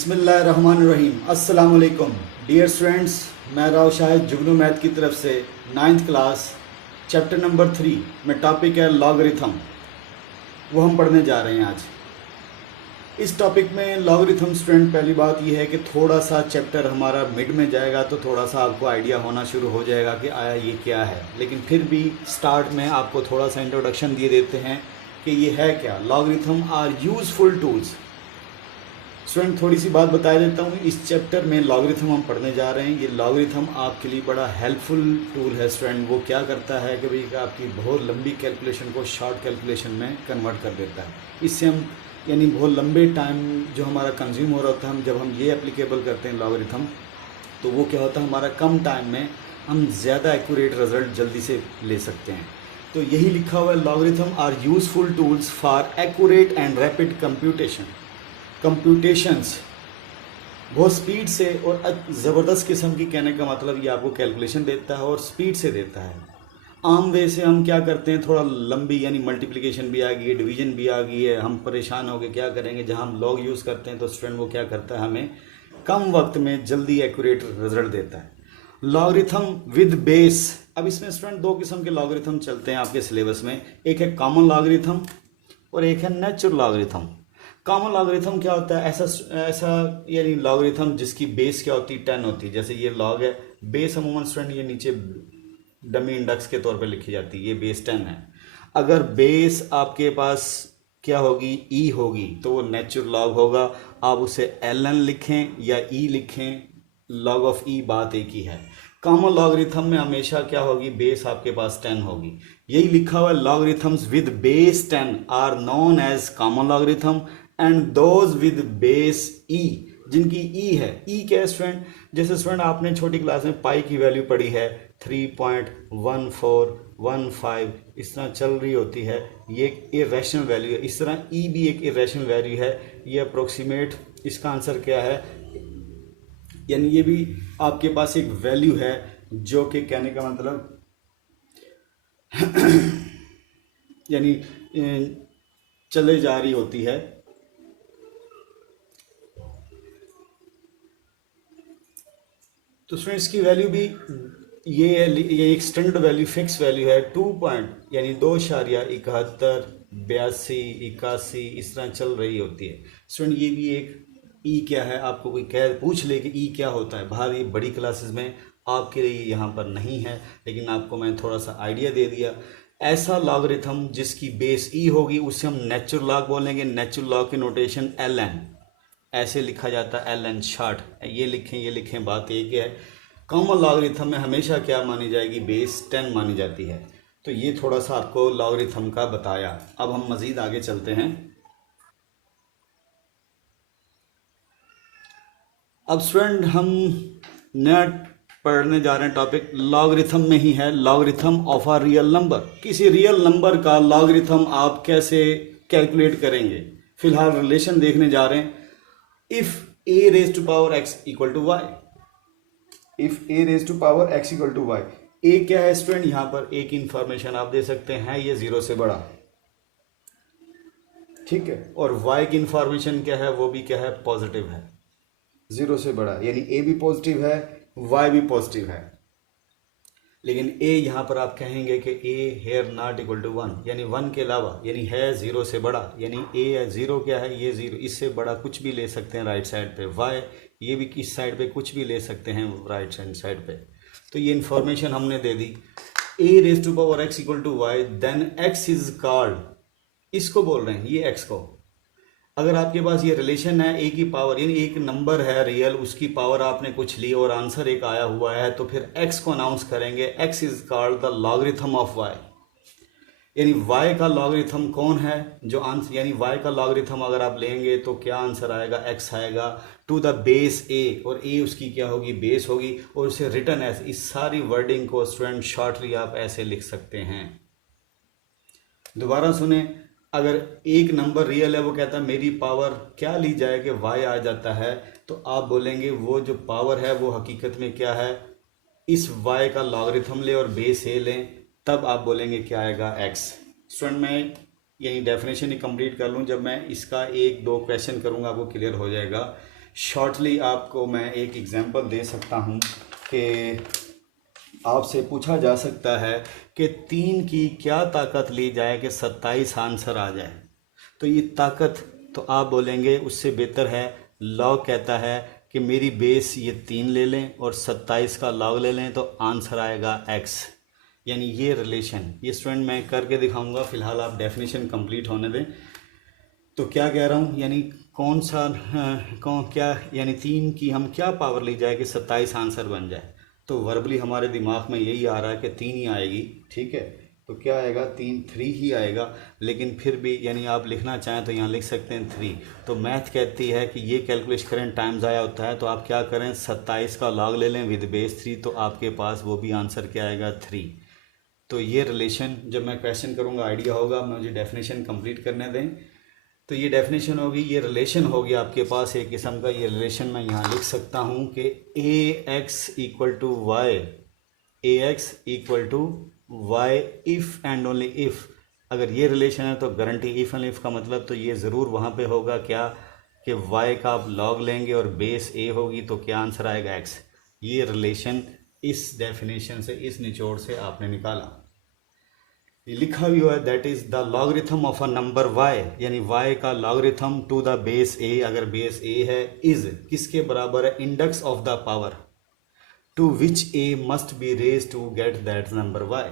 बिस्मिल्लाहिर्रहमानिर्रहीम। अस्सलाम वालेकुम डियर स्टूडेंट्स, मैं राव शाहिद जुगनू मैथ की तरफ से 9th क्लास चैप्टर नंबर 3 में टॉपिक है लॉगरिथम, वो हम पढ़ने जा रहे हैं आज। इस टॉपिक में लॉगरिथम स्टूडेंट, पहली बात यह है कि थोड़ा सा चैप्टर हमारा मिड में जाएगा तो थोड़ा सा आपको आइडिया होना शुरू हो जाएगा कि आया ये क्या है, लेकिन फिर भी स्टार्ट में आपको थोड़ा सा इंट्रोडक्शन दिए देते हैं कि ये है क्या। Logarithm are useful tools. Student, थोड़ी सी बात बता देता हूँ, इस चैप्टर में लॉगरिथम हम पढ़ने जा रहे हैं। ये लॉगरिथम आपके लिए बड़ा हेल्पफुल टूल है स्टूडेंट। वो क्या करता है कि भाई आपकी बहुत लंबी कैलकुलेशन को शॉर्ट कैलकुलेशन में कन्वर्ट कर देता है। इससे हम यानी बहुत लंबे टाइम जो हमारा कंज्यूम हो रहा होता है, हम जब हम ये एप्लीकेबल करते हैं लॉगरिथम, तो वो क्या होता है, हमारा कम टाइम में हम ज़्यादा एक्यूरेट रिजल्ट जल्दी से ले सकते हैं। तो यही लिखा हुआ है, logarithm are useful tools for accurate and rapid computations. बहुत स्पीड से और ज़बरदस्त किस्म की, कहने का मतलब ये आपको कैलकुलेशन देता है और स्पीड से देता है। आम वे से हम क्या करते हैं, थोड़ा लंबी यानी मल्टीप्लिकेशन भी आ गई है, डिवीजन भी आ गई है, हम परेशान हो गए क्या करेंगे। जहाँ हम लॉग यूज़ करते हैं तो स्टूडेंट वो क्या करता है, हमें कम वक्त में जल्दी एक्यूरेट रिजल्ट देता है। Logarithm with base. अब इसमें स्टूडेंट दो किस्म के लॉगरिथम चलते हैं आपके सिलेबस में, एक है कॉमन लॉगरिथम और एक है नेचुरल लॉगरिथम। कॉमन लॉगरिथम क्या होता है, ऐसा यानी लॉगरिथम जिसकी बेस क्या होती है, 10 होती है। जैसे ये लॉग है, बेस अमूमन स्टूडेंट ये नीचे डमी इंडेक्स के तौर पे लिखी जाती है, ये बेस 10 है। अगर बेस आपके पास क्या होगी, ई होगी, तो वो नेचुरल लॉग होगा। आप उसे ln लिखें या ई लिखें, लॉग ऑफ ई बात एक ही है। कॉमन लॉगरिथम में हमेशा क्या होगी, बेस आपके पास 10 होगी। यही लिखा हुआ है, logarithms with base 10 are known as common logarithm and those with base e, जिनकी ई है। ई क्या है स्टूडेंट, जैसे स्टूडेंट आपने छोटी क्लास में पाई की वैल्यू पढ़ी है 3.1415, इस तरह चल रही होती है, ये एक इरेशनल वैल्यू है। इस तरह ई भी एक इरेशनल वैल्यू है। ये अप्रोक्सीमेट, इसका आंसर क्या है, यानी ये भी आपके पास एक वैल्यू है जो कि कहने का मतलब यानी चले जा रही होती है। तो स्टूडेंट्स की वैल्यू भी ये है, ये एक स्टैंडर्ड वैल्यू, फिक्स वैल्यू है 2 पॉइंट यानी 2.71, 82, 81, इस तरह चल रही होती है। स्टूडेंट ये भी एक ई क्या है, आपको कोई पूछ ले कि ई क्या होता है, बाहर ये बड़ी क्लासेस में आपके लिए यहाँ पर नहीं है, लेकिन आपको मैं थोड़ा सा आइडिया दे दिया। ऐसा लॉगरिथम जिसकी बेस ई होगी उसे हम नेचुरल लॉग बोलेंगे। नेचुरल लॉग की नोटेशन ln, ऐसे लिखा जाता है ln शॉर्ट, ये लिखें, बात एक है। कॉमन लॉगरिथम में हमेशा क्या मानी जाएगी, बेस 10 मानी जाती है। तो ये थोड़ा सा आपको लॉगरिथम का बताया। अब हम मज़ीद आगे चलते हैं। अब स्टूडेंट हम नया पढ़ने जा रहे हैं टॉपिक, लॉगरिथम में ही है, logarithm of a real number. किसी रियल नंबर का लॉगरिथम आप कैसे कैलकुलेट करेंगे। फिलहाल रिलेशन देखने जा रहे हैं। If a raised to power x equal to y, if a raised to power x equal to y, a क्या है स्टूडेंट, यहां पर a की इंफॉर्मेशन आप दे सकते हैं, ये 0 से बड़ा, ठीक है। और y की इंफॉर्मेशन क्या है, वो भी क्या है, पॉजिटिव है, 0 से बड़ा, यानी a भी पॉजिटिव है, y भी पॉजिटिव है। लेकिन a यहाँ पर आप कहेंगे कि a here not equal to 1, यानी 1 के अलावा, यानी है 0 से बड़ा, यानी a है 0 क्या है, ये 0, इससे बड़ा कुछ भी ले सकते हैं राइट साइड पे। y ये भी किस साइड पे कुछ भी ले सकते हैं राइट हैंड साइड पे। तो ये इंफॉर्मेशन हमने दे दी। a raise to power x equal to Y, then x is called, इसको बोल रहे हैं, ये x को। अगर आपके पास ये रिलेशन है a की पावर, यानी एक नंबर है रियल, उसकी पावर आपने कुछ ली और आंसर एक आया हुआ है, तो फिर x को अनाउंस करेंगे, x is called the logarithm of y। यानी y का लॉगरिथम कौन है, जो आंसर, यानी y का लॉगरिथम अगर आप लेंगे तो क्या आंसर आएगा, x आएगा टू द बेस a, और a उसकी क्या होगी, बेस होगी, और उसे रिटर्न एज। इस सारी वर्डिंग को स्टूडेंट शॉर्टली आप ऐसे लिख सकते हैं। दोबारा सुने, अगर एक नंबर रियल है, वो कहता है मेरी पावर क्या ली जाए कि y आ जाता है, तो आप बोलेंगे वो जो पावर है वो हकीकत में क्या है, इस y का लॉगरिथम ले और बेस a लें, तब आप बोलेंगे क्या आएगा, x। स्टूडेंट मैं यही डेफिनेशन ही कंप्लीट कर लूँ, जब मैं इसका 1-2 क्वेश्चन करूँगा आपको क्लियर हो जाएगा शॉर्टली आपको मैं एक एग्जांपल दे सकता हूँ कि आपसे पूछा जा सकता है कि 3 की क्या ताकत ली जाए कि 27 आंसर आ जाए। तो ये ताकत तो आप बोलेंगे उससे बेहतर है, लॉग कहता है कि मेरी बेस ये 3 ले लें और 27 का लॉग ले लें तो आंसर आएगा x। यानी ये रिलेशन, ये स्टूडेंट मैं करके दिखाऊंगा, फिलहाल आप डेफिनेशन कंप्लीट होने दें। तो क्या कह रहा हूँ, यानी कौन सा कौन क्या, यानी 3 की हम क्या पावर ली जाए कि 27 आंसर बन जाए। तो वर्बली हमारे दिमाग में यही आ रहा है कि 3 ही आएगी, ठीक है। तो क्या आएगा, 3 ही आएगा। लेकिन फिर भी यानी आप लिखना चाहें तो यहाँ लिख सकते हैं 3। तो मैथ कहती है कि ये कैलकुलेट करें, टाइम ज़ाया होता है, तो आप क्या करें, 27 का लॉग ले लें विद बेस 3, तो आपके पास वो भी आंसर क्या आएगा, 3। तो ये रिलेशन जब मैं क्वेश्चन करूँगा आइडिया होगा, मुझे डेफिनेशन कंप्लीट करने दें। तो ये डेफिनेशन होगी, ये रिलेशन होगी आपके पास एक किस्म का। ये रिलेशन मैं यहाँ लिख सकता हूँ कि a x equal to y, a x equal to y if and only if. अगर ये रिलेशन है तो गारंटी इफ़ एंड इफ़ का मतलब तो ये ज़रूर वहाँ पे होगा क्या कि y का आप लॉग लेंगे और बेस a होगी तो क्या आंसर आएगा x। ये रिलेशन इस डेफिनेशन से, इस निचोड़ से आपने निकाला। ये लिखा भी हुआ है, that is the logarithm of a number y, यानी y का logarithm to the base a, अगर बेस a है, इज किसके बराबर है, index of the power to which a must be raise to get that number y।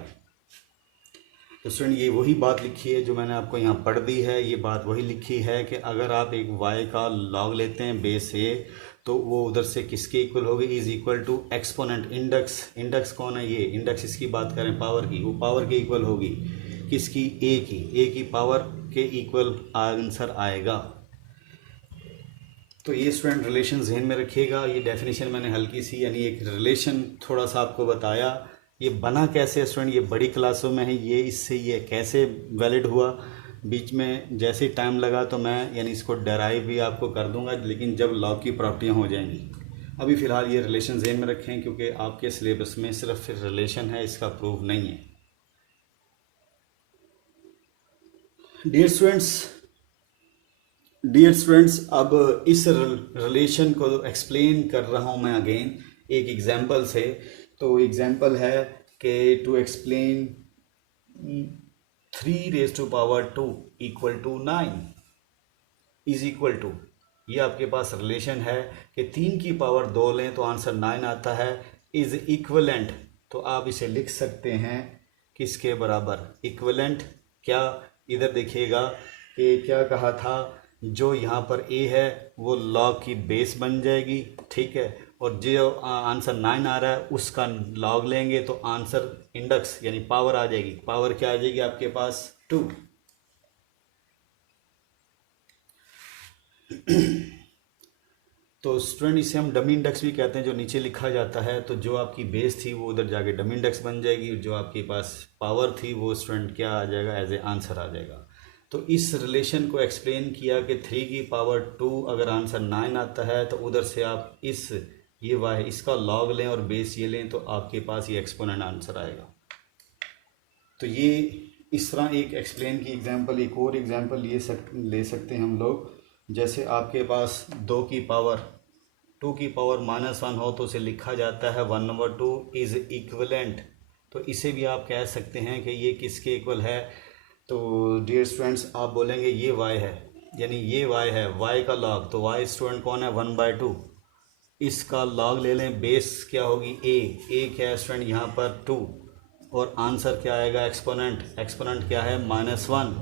तो student ये वही बात लिखी है जो मैंने आपको यहाँ पढ़ दी है। ये बात वही लिखी है कि अगर आप एक y का लॉग लेते हैं बेस a, तो वो उधर से किसके इक्वल होगी, is equal to exponent, index, index कौन है, ये इंडेक्स इसकी बात करें पावर की, वो पावर के इक्वल होगी किसकी, a की पावर के इक्वल आंसर आएगा। तो ये स्टूडेंट रिलेशन जहन में रखिएगा। ये डेफिनेशन मैंने हल्की सी, यानी एक रिलेशन थोड़ा सा आपको बताया। ये बना कैसे स्टूडेंट, ये बड़ी क्लासों में है, ये इससे ये कैसे वैलिड हुआ। बीच में जैसे ही टाइम लगा तो मैं यानी इसको डेराइव भी आपको कर दूंगा, लेकिन जब लॉग की प्रॉपर्टियाँ हो जाएंगी। अभी फ़िलहाल ये रिलेशन जहन में रखें क्योंकि आपके सिलेबस में सिर्फ फिर रिलेशन है, इसका प्रूफ नहीं है। डियर स्टूडेंट्स, अब इस रिलेशन को एक्सप्लेन कर रहा हूँ मैं अगेन एक एग्जांपल से। तो एग्जांपल है कि to explain 3⁻² equal to 9 is equal to, ये आपके पास रिलेशन है कि 3 की पावर 2 लें तो आंसर 9 आता है, इज इक्वलेंट। तो आप इसे लिख सकते हैं किसके बराबर, इक्वलेंट। क्या, इधर देखिएगा कि क्या कहा था, जो यहाँ पर a है वो लॉग की बेस बन जाएगी, ठीक है, और जो आंसर 9 आ रहा है उसका लॉग लेंगे तो आंसर इंडेक्स यानी पावर आ जाएगी। पावर क्या आ जाएगी आपके पास, 2। तो स्टूडेंट इसे हम डमी इंडेक्स भी कहते हैं, जो नीचे लिखा जाता है। तो जो आपकी बेस थी वो उधर जाके डमी इंडेक्स बन जाएगी, जो आपके पास पावर थी वो स्टूडेंट क्या आ जाएगा, एज ए आंसर आ जाएगा। तो इस रिलेशन को एक्सप्लेन किया कि 3 की पावर 2 अगर आंसर 9 आता है तो उधर से आप इस ये वाई इसका लॉग लें और बेस ये लें तो आपके पास ये एक्सपोनेंट आंसर आएगा। तो ये इस तरह एक एक्सप्लेन की एग्जांपल, एक और एग्जांपल ले सकते हैं हम लोग। जैसे आपके पास 2 की पावर -1 हो तो उसे लिखा जाता है 1/2 इज इक्वलेंट। तो इसे भी आप कह सकते हैं कि ये किसके इक्वल है। तो डियर स्टूडेंट्स आप बोलेंगे ये y है, यानी ये y है, y का लॉग, तो y स्टूडेंट कौन है, 1/2, इसका लॉग ले लें, बेस क्या होगी a क्या है स्टूडेंट यहाँ पर 2, और आंसर क्या आएगा, एक्सपोनेंट क्या है, -1,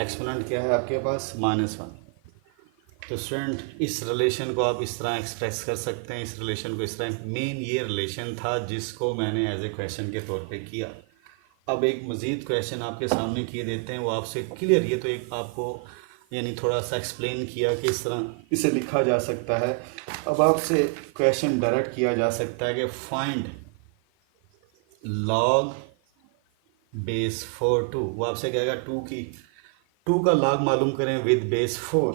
एक्सपोनेंट क्या है आपके पास, -1। तो स्टूडेंट इस रिलेशन को आप इस तरह एक्सप्रेस कर सकते हैं, इस रिलेशन को इस तरह। मेन ये रिलेशन था जिसको मैंने एज ए क्वेश्चन के तौर पे किया। अब एक मज़ीद क्वेश्चन आपके सामने किए देते हैं, वो आपसे क्लियर, ये तो एक आपको यानी थोड़ा सा एक्सप्लेन किया कि इस तरह इसे लिखा जा सकता है। अब आपसे क्वेश्चन डायरेक्ट किया जा सकता है कि फाइंड लॉग बेस 4/2। वो आपसे कहेगा 2 का लॉग मालूम करें विद बेस 4,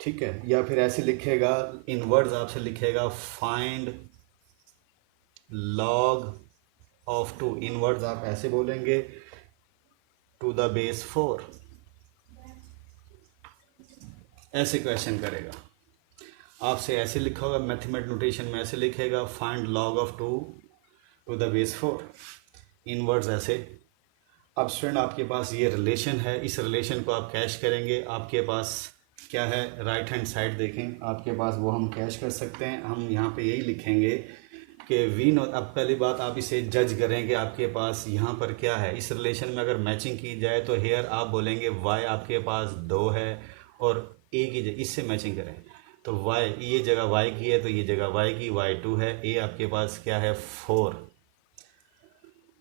ठीक है। या फिर ऐसे लिखेगा, इन वर्ड्स आपसे लिखेगा find log of 2, in words आप ऐसे बोलेंगे टू द बेस 4। ऐसे क्वेश्चन करेगा, आपसे ऐसे लिखा होगा, मैथमेटिक नोटेशन में ऐसे लिखेगा, find log of 2 to the base 4, in words ऐसे। अब स्टूडेंट आपके पास ये रिलेशन है, इस रिलेशन को आप कैश करेंगे। आपके पास क्या है, राइट हैंड साइड देखें आपके पास, वो हम कैश कर सकते हैं। हम यहाँ पे यही लिखेंगे कि वी नो। अब पहली बात आप इसे जज करें कि आपके पास यहाँ पर क्या है। इस रिलेशन में अगर मैचिंग की जाए तो हेयर आप बोलेंगे वाई आपके पास 2 है और ए की जगह इससे मैचिंग करें तो वाई, ये जगह वाई की है तो ये जगह वाई की, वाई 2 है, ए आपके पास क्या है 4।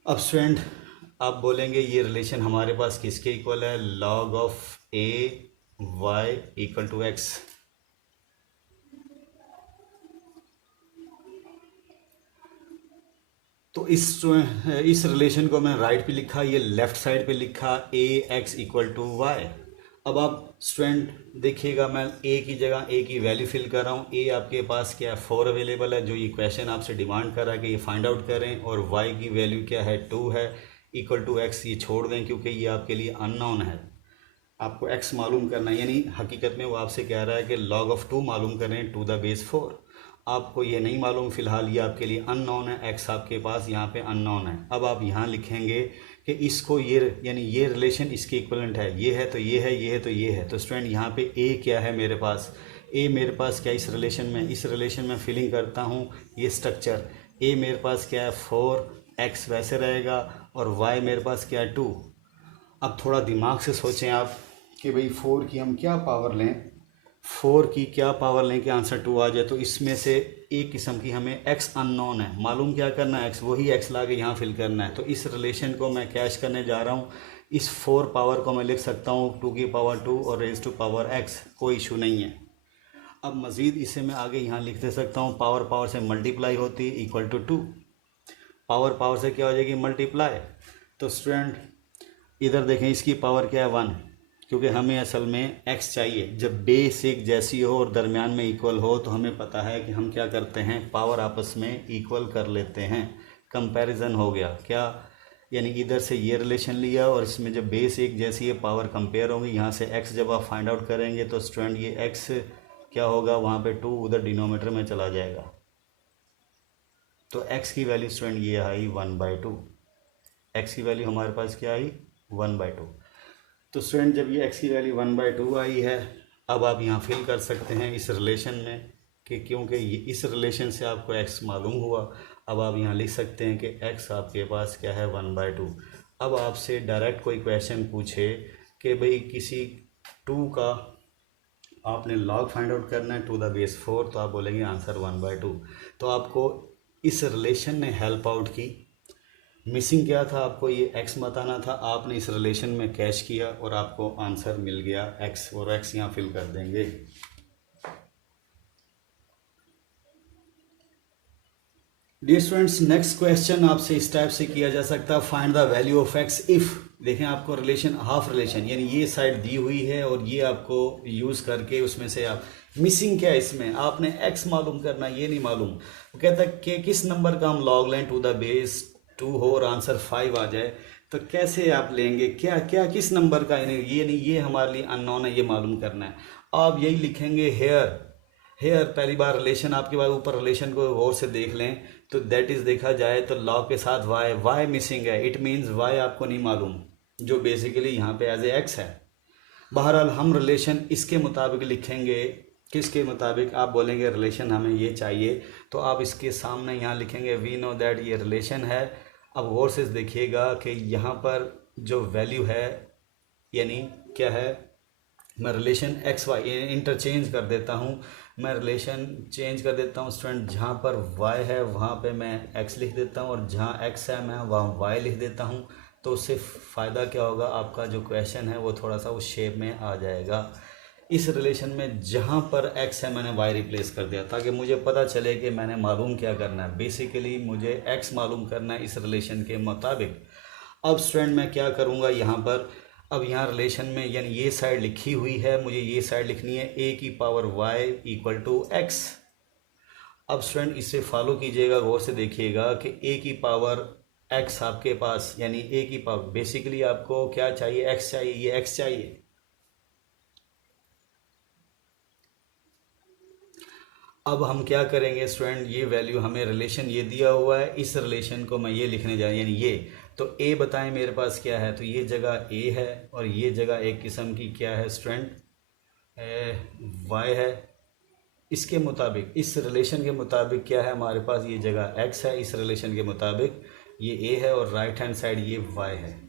अब स्टूडेंट आप बोलेंगे ये रिलेशन हमारे पास किसके इक्वल है, log of A Y equal to X. तो इस रिलेशन को मैं राइट पे लिखा, ये लेफ्ट साइड पे लिखा, ए एक्स इक्वल टू वाई। अब आप स्टूडेंट देखिएगा, मैं ए की जगह ए की वैल्यू फिल कर रहा हूँ। ए आपके पास क्या है 4 अवेलेबल है, जो ये क्वेश्चन आपसे डिमांड कर रहा है कि ये फाइंड आउट करें, और वाई की वैल्यू क्या है 2 है, इक्वल टू एक्स ये छोड़ दें क्योंकि ये आपके लिए अननोन है। आपको x मालूम करना है, यानी हकीकत में वो आपसे कह रहा है कि log ऑफ 2 मालूम करें टू द बेस 4। आपको ये नहीं मालूम फ़िलहाल, ये आपके लिए अननोन है, x आपके पास यहाँ पे अननोन है। अब आप यहाँ लिखेंगे कि इसको ये यानी ये रिलेशन इसके इक्वलेंट है, ये है तो ये है, ये है तो ये है। तो स्टूडेंट यहाँ पे a क्या है मेरे पास, a मेरे पास क्या इस रिलेशन में फिलिंग करता हूँ ये स्ट्रक्चर। a मेरे पास क्या है 4, x वैसे रहेगा, और y मेरे पास क्या है 2। अब थोड़ा दिमाग से सोचें आप कि भाई 4 की हम क्या पावर लें, 4 की क्या पावर लें कि आंसर 2 आ जाए। तो इसमें से एक किस्म की हमें x अननोन है, मालूम क्या करना है, x वही x ला के यहाँ फिल करना है। तो इस रिलेशन को मैं कैश करने जा रहा हूँ। इस 4 पावर को मैं लिख सकता हूँ 2 की पावर 2 और रेज टू पावर x, कोई इशू नहीं है। अब मज़ीद इसे मैं आगे यहाँ लिख दे सकता हूँ, पावर पावर से मल्टीप्लाई होती है इक्वल टू 2, पावर पावर से क्या हो जाएगी मल्टीप्लाई। तो स्टूडेंट इधर देखें, इसकी पावर क्या है 1, क्योंकि हमें असल में x चाहिए। जब बेस एक जैसी हो और दरमियान में इक्वल हो तो हमें पता है कि हम क्या करते हैं, पावर आपस में इक्वल कर लेते हैं। कंपैरिजन हो गया क्या, यानी इधर से ये रिलेशन लिया और इसमें जब बेस एक जैसी है पावर कंपेयर होंगी। यहाँ से x जब आप फाइंड आउट करेंगे तो स्टूडेंट ये x क्या होगा, वहाँ पे 2 उधर डिनोमीटर में चला जाएगा। तो x की वैल्यू स्टूडेंट ये आई 1/2, x की वैल्यू हमारे पास क्या आई 1/2। तो स्टूडेंट जब ये x की वैल्यू 1/2 आई है, अब आप यहाँ फिल कर सकते हैं इस रिलेशन में कि क्योंकि ये इस रिलेशन से आपको x मालूम हुआ। अब आप यहाँ लिख सकते हैं कि x आपके पास क्या है 1/2। अब आपसे डायरेक्ट कोई क्वेश्चन पूछे कि भाई किसी 2 का आपने लॉग फाइंड आउट करना है टू द बेस 4, तो आप बोलेंगे आंसर 1/2। तो आपको इस रिलेशन ने हेल्प आउट की। मिसिंग क्या था, आपको ये x बताना था, आपने इस रिलेशन में कैश किया और आपको आंसर मिल गया x, और x यहाँ फिल कर देंगे। डियर स्टूडेंट्स, नेक्स्ट क्वेश्चन आपसे इस टाइप से किया जा सकता है, find the value of x if. देखें आपको रिलेशन हाफ रिलेशन, यानी ये साइड दी हुई है और ये आपको यूज़ करके उसमें से आप मिसिंग क्या है, इसमें आपने x मालूम करना, ये नहीं मालूम। वो कहता है कि किस नंबर का हम लॉग लें टू द बेस 2 हो और आंसर 5 आ जाए, तो कैसे आप लेंगे, क्या क्या किस नंबर का, यानी ये नहीं, ये हमारे लिए अननोन है, ये मालूम करना है। आप यही लिखेंगे हेयर। हेयर पहली बार रिलेशन आपके पास, ऊपर रिलेशन को गौर से देख लें तो दैट इज़ देखा जाए तो लॉग के साथ वाई मिसिंग है, इट मीन्स वाई आपको नहीं मालूम, जो बेसिकली यहाँ पे एज ए एक्स है। बहरहाल हम रिलेशन इसके मुताबिक लिखेंगे, किसके मुताबिक, आप बोलेंगे रिलेशन हमें ये चाहिए, तो आप इसके सामने यहाँ लिखेंगे वी नो दैट ये रिलेशन है। अब गौर से देखिएगा कि यहाँ पर जो वैल्यू है, यानी क्या है, मैं रिलेशन एक्स वाई इंटरचेंज कर देता हूँ, मैं रिलेशन चेंज कर देता हूँ स्टूडेंट। जहाँ पर y है वहाँ पे मैं x लिख देता हूँ और जहाँ x है मैं वहाँ y लिख देता हूँ। तो उससे फ़ायदा क्या होगा, आपका जो क्वेश्चन है वो थोड़ा सा उस शेप में आ जाएगा। इस रिलेशन में जहाँ पर x है मैंने y रिप्लेस कर दिया, ताकि मुझे पता चले कि मैंने मालूम क्या करना है। बेसिकली मुझे x मालूम करना है इस रिलेशन के मुताबिक। अब स्टूडेंट मैं क्या करूँगा यहाँ पर, अब यहाँ रिलेशन में यानी ये साइड लिखी हुई है, मुझे ये साइड लिखनी है a की power y equal to x। अब स्टूडेंट इसे फॉलो कीजिएगा, गौर से देखिएगा कि a की पावर x आपके पास, यानी a की पावर, बेसिकली आपको क्या चाहिए, x चाहिए, ये x चाहिए। अब हम क्या करेंगे स्टूडेंट, ये वैल्यू हमें रिलेशन ये दिया हुआ है, इस रिलेशन को मैं ये लिखने जा रहा हूँ यानी ये। तो ए बताएं मेरे पास क्या है, तो ये जगह ए है और ये जगह एक किस्म की क्या है स्टूडेंट, वाई है। इसके मुताबिक, इस रिलेशन के मुताबिक क्या है हमारे पास, ये जगह एक्स है, इस रिलेशन के मुताबिक ये ए है और राइट हैंड साइड ये वाई है।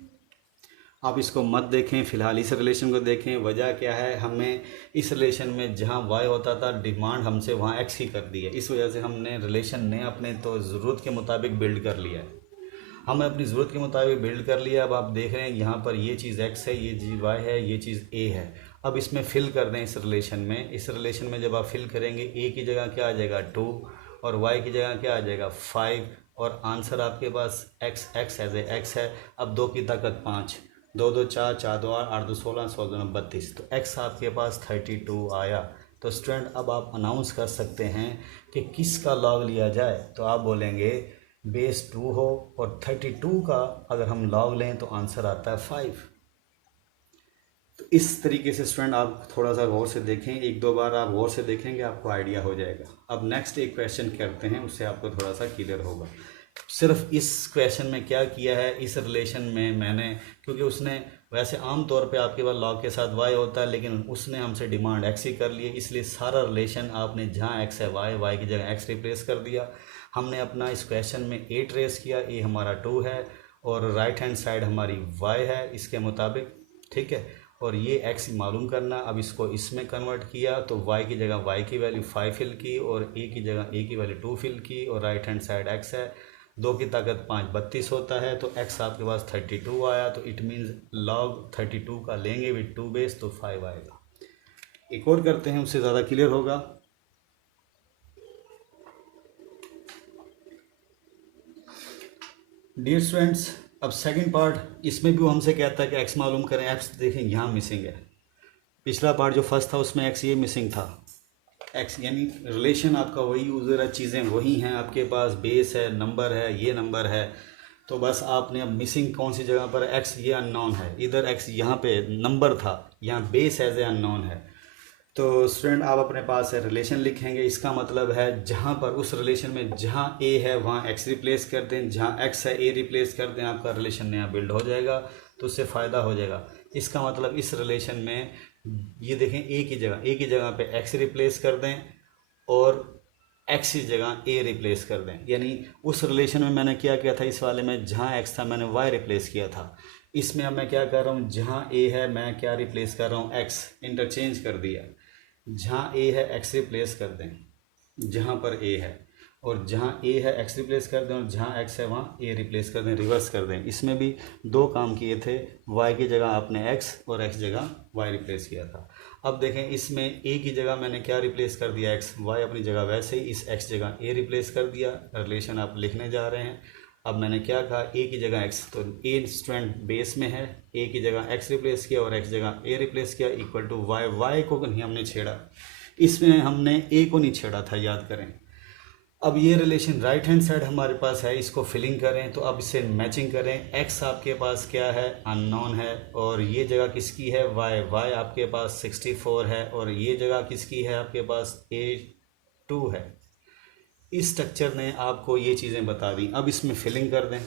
आप इसको मत देखें, फ़िलहाल इस रिलेशन को देखें। वजह क्या है, हमें इस रिलेशन में जहाँ वाई होता था डिमांड हमसे वहाँ एक्स ही कर दी है, इस वजह से हमने रिलेशन ने अपने तो ज़रूरत के मुताबिक बिल्ड कर लिया है। हमने अपनी ज़रूरत के मुताबिक बिल्ड कर लिया। अब आप देख रहे हैं यहाँ पर ये चीज़ एक्स है, ये चीज़ वाई है, ये चीज़ ए है। अब इसमें फिल कर दें इस रिलेशन में। इस रिलेशन में जब आप फिल करेंगे, ए की जगह क्या आ जाएगा 2 और वाई की जगह क्या आ जाएगा 5 और आंसर आपके पास x x as a x है। अब 2 की ताकत 5, 2 2 4, 4 2 8, 8 2 16, 16 2 32, तो एक्स आपके पास 32 आया। तो स्टूडेंट अब आप अनाउंस कर सकते हैं कि किसका लॉग लिया जाए, तो आप बोलेंगे बेस 2 हो और 32 का अगर हम लॉग लें तो आंसर आता है 5। तो इस तरीके से स्टूडेंट आप थोड़ा सा गौर से देखें, एक दो बार आप गौर से देखेंगे आपको आइडिया हो जाएगा। अब नेक्स्ट एक क्वेश्चन करते हैं, उससे आपको थोड़ा सा क्लियर होगा। सिर्फ इस क्वेश्चन में क्या किया है, इस रिलेशन में मैंने, क्योंकि उसने वैसे आम तौर पे आपके पास लॉग के साथ वाई होता है, लेकिन उसने हमसे डिमांड एक्स ही कर ली है, इसलिए सारा रिलेशन आपने जहाँ एक्स है वाई, वाई की जगह एक्स रिप्लेस कर दिया। हमने अपना इस क्वेश्चन में ए ट्रेस किया, ए हमारा 2 है और राइट हैंड साइड हमारी वाई है इसके मुताबिक, ठीक है। और ये एक्स मालूम करना, अब इसको इसमें कन्वर्ट किया तो वाई की जगह वाई की वैल्यू 5 फिल की और ए की जगह ए की वैल्यू 2 फिल की और राइट हैंड साइड एक्स है। 2 की ताकत 5 32 होता है, तो एक्स आपके पास 32 आया। तो इट मीन्स लॉग 32 का लेंगे विद 2 बेस तो 5 आएगा। एक और करते हैं, उससे ज़्यादा क्लियर होगा। डियर स्टूडेंट्स, अब सेकंड पार्ट, इसमें भी वो हमसे कहता है कि एक्स मालूम करें। एक्स देखें यहाँ मिसिंग है, पिछला पार्ट जो फर्स्ट था उसमें एक्स ये मिसिंग था। एक्स यानी रिलेशन आपका वही, ज़रा चीज़ें वही हैं आपके पास, बेस है, नंबर है, ये नंबर है। तो बस आपने अब मिसिंग कौन सी जगह पर, एक्स ये अननोन है, इधर एक्स यहाँ पे नंबर था, यहाँ बेस एज ए अननोन है। तो स्टूडेंट आप अपने पास है रिलेशन लिखेंगे, इसका मतलब है जहाँ पर उस रिलेशन में जहाँ ए है वहाँ एक्स रिप्लेस कर दें, जहाँ एक्स है ए रिप्लेस कर दें, आपका रिलेशन नया बिल्ड हो जाएगा। तो उससे फ़ायदा हो जाएगा। इसका मतलब इस रिलेशन में ये देखें, ए की जगह पे एक्स रिप्लेस कर दें और एक्स की जगह ए रिप्लेस कर दें। यानी उस रिलेशन में मैंने क्या किया था, इस वाले में जहाँ एक्स था मैंने वाई रिप्लेस किया था। इसमें अब मैं क्या कर रहा हूँ, जहाँ ए है मैं क्या रिप्लेस कर रहा हूँ, एक्स इंटरचेंज कर दिया। जहाँ ए है एक्स रिप्लेस कर दें जहाँ पर ए है, और जहाँ ए है एक्स रिप्लेस कर दें और जहाँ एक्स है वहाँ ए रिप्लेस कर दें, रिवर्स कर दें। इसमें भी 2 काम किए थे, वाई की जगह आपने एक्स और एक्स जगह वाई रिप्लेस किया था। अब देखें, इसमें ए की जगह मैंने क्या रिप्लेस कर दिया, एक्स, वाई अपनी जगह वैसे ही इस एक्स जगह ए रिप्लेस कर दिया। रिलेशन आप लिखने जा रहे हैं। अब मैंने क्या कहा, ए की जगह एक्स, तो ए स्टूडेंट बेस में है, ए की जगह एक्स रिप्लेस किया और एक्स जगह ए रिप्लेस किया, इक्वल टू वाई। वाई को नहीं हमने छेड़ा, इसमें हमने ए को नहीं छेड़ा था, याद करें। अब ये रिलेशन राइट हैंड साइड हमारे पास है, इसको फिलिंग करें। तो अब इसे मैचिंग करें। एक्स आपके पास क्या है, अननोन है, और ये जगह किसकी है, वाई। वाई आपके पास 64 है और ये जगह किसकी है, आपके पास A2 है। इस स्ट्रक्चर ने आपको ये चीज़ें बता दी। अब इसमें फिलिंग कर दें।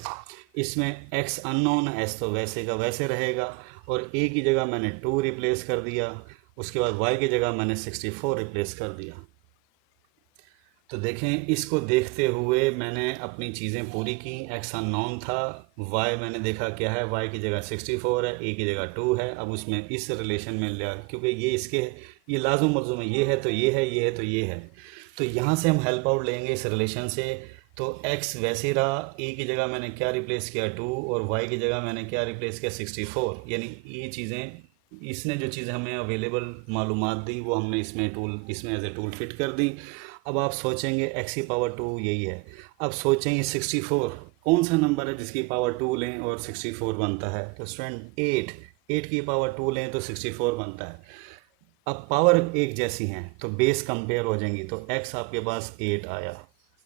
इसमें एक्स अननोन है, एस तो वैसे का वैसे रहेगा, और ए की जगह मैंने 2 रिप्लेस कर दिया। उसके बाद वाई की जगह मैंने 64 रिप्लेस कर दिया। तो देखें, इसको देखते हुए मैंने अपनी चीज़ें पूरी की। एक्स अननोन था, वाई मैंने देखा क्या है, वाई की जगह 64 है, ए की जगह 2 है। अब उसमें इस रिलेशन में लिया, क्योंकि ये इसके ये लाजुम मलजुम है, ये है तो ये है, ये है तो ये है। तो यहाँ से हम हेल्प आउट लेंगे इस रिलेशन से। तो एक्स वैसे ही रहा, ए की जगह मैंने क्या रिप्लेस किया 2 और वाई की जगह मैंने क्या रिप्लेस किया 64। यानी ये चीज़ें, इसने जो चीज़ें हमें अवेलेबल मालूमात दी वो हमने इसमें एज ए टूल फिट कर दी। अब आप सोचेंगे एक्स की पावर 2 यही है। अब सोचेंगे 64 कौन सा नंबर है जिसकी पावर 2 लें और 64 बनता है। तो स्टूडेंट 8 की पावर 2 लें तो 64 बनता है। अब पावर एक जैसी हैं तो बेस कंपेयर हो जाएंगी, तो एक्स आपके पास 8 आया।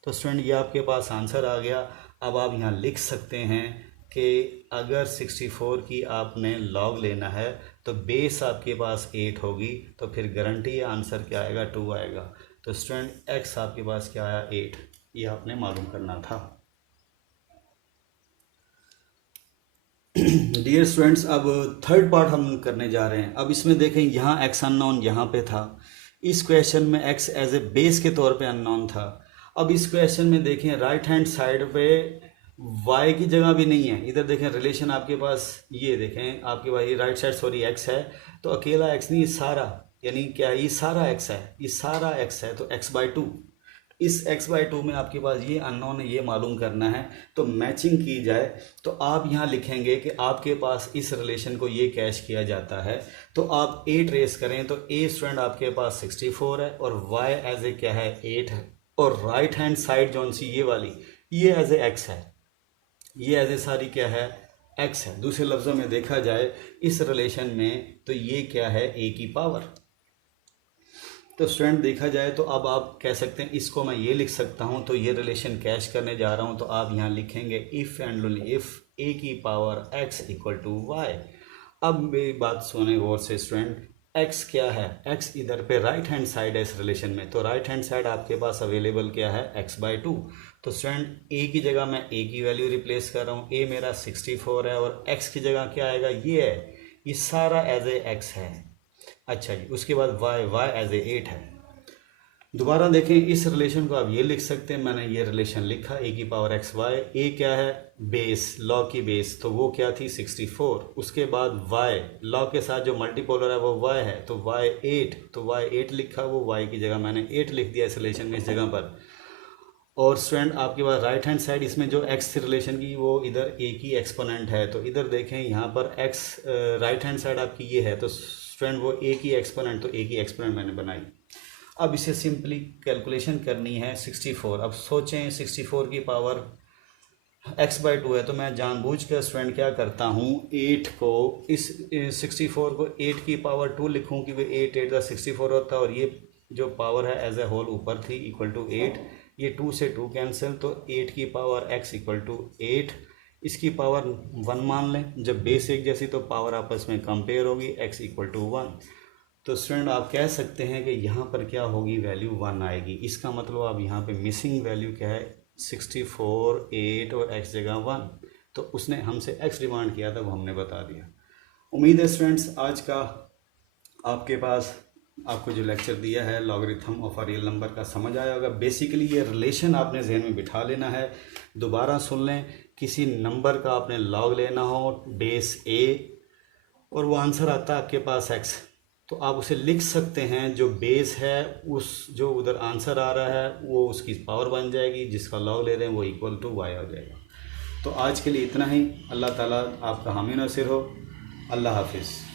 तो स्टूडेंट ये आपके पास आंसर आ गया। अब आप यहाँ लिख सकते हैं कि अगर 64 की आपने लॉग लेना है तो बेस आपके पास 8 होगी, तो फिर गारंटी आंसर क्या आएगा, 2 आएगा। तो स्टूडेंट एक्स आपके पास क्या आया 8, ये आपने मालूम करना था। डियर स्टूडेंट्स, अब थर्ड पार्ट हम करने जा रहे हैं। अब इसमें देखें, यहाँ एक्स अननोन यहाँ पे था, इस क्वेश्चन में एक्स एज ए बेस के तौर पे अननोन था। अब इस क्वेश्चन में देखें राइट हैंड साइड पे y की जगह भी नहीं है, इधर देखें रिलेशन आपके पास, ये देखें आपके पास ये राइट साइड सॉरी x है, तो अकेला x नहीं, ये सारा, यानी क्या है, ये सारा x है, ये सारा x है, तो x/2। इस x/2 में आपके पास ये अननोन है, ये मालूम करना है। तो मैचिंग की जाए तो आप यहाँ लिखेंगे कि आपके पास इस रिलेशन को ये कैश किया जाता है, तो आप a ट्रेस करें तो a स्टूडेंट आपके पास 64 है और y एज ए क्या है 8 है, और राइट हैंड साइड जौन सी ये वाली, ये एज ए x है, ये एज ए सारी क्या है x है। दूसरे लफ्ज़ों में देखा जाए इस रिलेशन में तो ये क्या है a की पावर। तो स्टूडेंट देखा जाए तो अब आप कह सकते हैं, इसको मैं ये लिख सकता हूँ, तो ये रिलेशन कैश करने जा रहा हूँ, तो आप यहाँ लिखेंगे if and only if a की power x equal to Y. अब मेरी बात सुने गौर से स्टूडेंट, x क्या है, x इधर पे राइट हैंड साइड है इस रिलेशन में, तो राइट हैंड साइड आपके पास अवेलेबल क्या है x/2। तो स्टूडेंट a की जगह मैं a की वैल्यू रिप्लेस कर रहा हूँ, a मेरा 64 है और x की जगह क्या आएगा, ये है, ये सारा एज ए x है। अच्छा जी, उसके बाद y एज ए 8 है। दोबारा देखें इस रिलेशन को, आप ये लिख सकते हैं, मैंने ये रिलेशन लिखा a की पावर x y, a क्या है बेस, लॉ की बेस, तो वो क्या थी 64। उसके बाद y, लॉ के साथ जो मल्टीपोलर है वो y है, तो y 8, तो y 8 लिखा, वो y की जगह मैंने 8 लिख दिया इस रिलेशन में इस जगह पर। और स्टूडेंट आपके पास राइट हैंड साइड इसमें जो x थी रिलेशन की, वो इधर a की एक्सपोनेंट है, तो इधर देखें यहाँ पर x राइट हैंड साइड आपकी ये है, तो स्टूडेंट वो a की एक्सपोनेंट, तो a की एक्सपोनेंट मैंने बनाई। अब इसे सिंपली कैलकुलेशन करनी है 64। अब सोचें 64 की पावर x/2 है, तो मैं जानबूझकर स्टूडेंट क्या करता हूँ, 8 को इस 64 को 8 की पावर 2 लिखूँ, क्योंकि 8 8 का 64 होता है, और ये जो पावर है एज ए होल ऊपर थी इक्वल टू 8, ये 2 से 2 कैंसिल, तो 8 की पावर x इक्वल टू 8, इसकी पावर 1 मान लें, जब बेस एक जैसी तो पावर आपस में कंपेयर होगी, x इक्वल टू 1। तो स्टूडेंट आप कह सकते हैं कि यहाँ पर क्या होगी, वैल्यू 1 आएगी। इसका मतलब आप यहाँ पे मिसिंग वैल्यू क्या है 64, 8 और x जगह 1, तो उसने हमसे x डिमांड किया था, वो हमने बता दिया। उम्मीद है स्टूडेंट्स आज का आपके पास आपको जो लेक्चर दिया है logarithm of a real number का समझ आया होगा। बेसिकली ये रिलेशन आपने जहन में बिठा लेना है, दोबारा सुन लें, किसी नंबर का आपने लॉग लेना हो बेस a और वो आंसर आता है आपके पास x, तो आप उसे लिख सकते हैं, जो बेस है उस जो उधर आंसर आ रहा है वो उसकी पावर बन जाएगी, जिसका लॉग ले रहे हैं वो इक्वल टू y हो जाएगा। तो आज के लिए इतना ही। अल्लाह ताला आपका हामी नासिर हो। अल्लाह हाफिज़।